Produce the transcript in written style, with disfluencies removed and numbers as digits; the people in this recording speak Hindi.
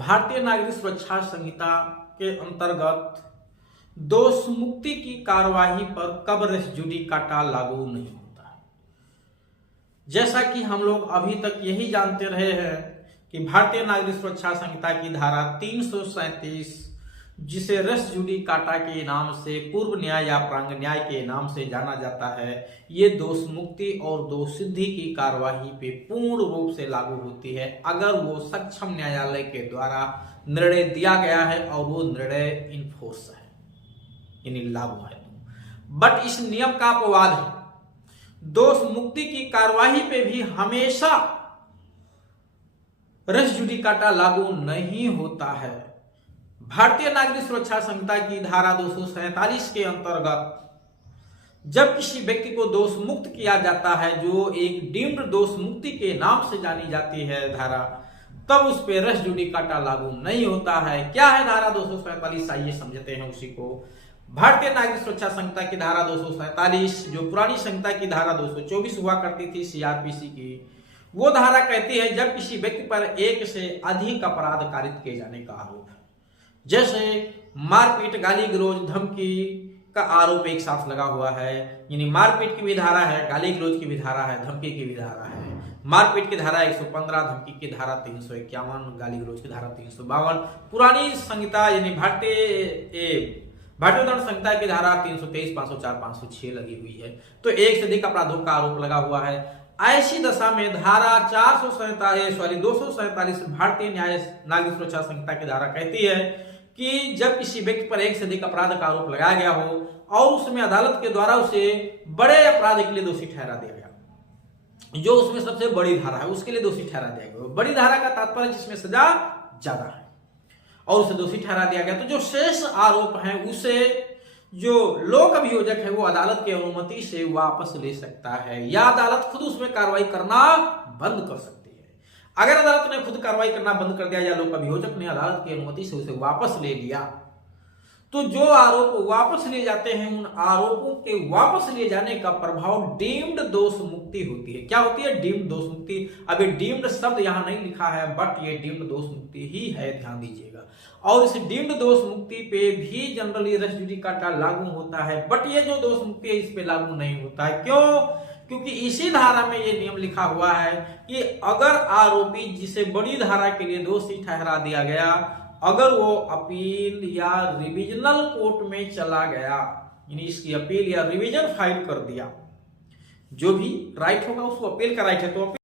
भारतीय नागरिक सुरक्षा संहिता के अंतर्गत दोष मुक्ति की कार्यवाही पर कब रेस जुडिकाटा लागू नहीं होता है। जैसा कि हम लोग अभी तक यही जानते रहे हैं कि भारतीय नागरिक सुरक्षा संहिता की धारा 337, जिसे रेस जुडिकाटा के नाम से पूर्व न्याय या प्रांग न्याय के नाम से जाना जाता है, ये दोष मुक्ति और दोष सिद्धि की कार्यवाही पे पूर्ण रूप से लागू होती है अगर वो सक्षम न्यायालय के द्वारा निर्णय दिया गया है और वो निर्णय इनफोर्स है, यानी लागू है। बट इस नियम का अपवाद है, दोष मुक्ति की कार्यवाही पे भी हमेशा रेस जुडिकाटा लागू नहीं होता है। भारतीय नागरिक सुरक्षा संहिता की धारा 247 के अंतर्गत जब किसी व्यक्ति को दोष मुक्त किया जाता है, जो एक डीम्ड दोष मुक्ति के नाम से जानी जाती है धारा, तब उस पर रेस जुडिकाटा लागू नहीं होता है। क्या है धारा 247? आइए समझते हैं उसी को। भारतीय नागरिक सुरक्षा संहिता की धारा 247, जो पुरानी संहिता की धारा 224 हुआ करती थी सीआरपीसी की, वो धारा कहती है जब किसी व्यक्ति पर एक से अधिक अपराध कारित किए जाने का आरोप है, जैसे मारपीट, गाली गलौज, धमकी का आरोप एक साथ लगा हुआ है, यानी मारपीट की भी धारा है, गाली गलौज की भी धारा है, धमकी की भी धारा है। मारपीट की धारा 115, धमकी की धारा 351, गाली गलौज की धारा 352। पुरानी संहिता यानी भारतीय दंड संहिता की धारा 323, 504, 506 लगी हुई है, तो एक से अधिक अपराधों का आरोप लगा हुआ है। ऐसी दशा में धारा 247 भारतीय न्याय नागरिक सुरक्षा संहिता की धारा कहती है कि जब किसी व्यक्ति पर एक से अधिक अपराध का आरोप लगाया गया हो और उसमें अदालत के द्वारा उसे बड़े अपराध के लिए दोषी ठहरा दिया गया, जो उसमें सबसे बड़ी धारा है उसके लिए दोषी ठहरा दिया गया। बड़ी धारा का तात्पर्य जिसमें सजा ज्यादा है और उसे दोषी ठहरा दिया गया, तो जो शेष आरोप है उसे जो लोक अभियोजक है वो अदालत की अनुमति से वापस ले सकता है, या अदालत खुद उसमें कार्रवाई करना बंद कर सकती है। अगर अदालत ने खुद कार्रवाई करना बंद कर दिया या लोक अभियोजक ने अदालत की अनुमति से उसे वापस ले लिया, तो जो आरोप वापस लिए जाते हैं उन आरोपों के वापस लिए जाने का प्रभाव डीम्ड दोष मुक्ति होती है। क्या होती है? डीम्ड दोष मुक्ति। अभी डीम्ड शब्द यहां नहीं लिखा है, बट ये डीम्ड दोष मुक्ति ही है, ध्यान दीजिएगा। और इस डीम्ड दोष मुक्ति पे भी जनरली रेस जुडिकाटा लागू होता है, बट ये जो दोष मुक्ति है इस पे लागू नहीं होता है। क्यों? क्योंकि इसी धारा में ये नियम लिखा हुआ है कि अगर आरोपी जिसे बड़ी धारा के लिए दोषी ठहरा दिया गया, अगर वो अपील या रिविजनल कोर्ट में चला गया, यानी इसकी अपील या रिवीजन फाइल कर दिया, जो भी राइट होगा उसको अपील का राइट है, तो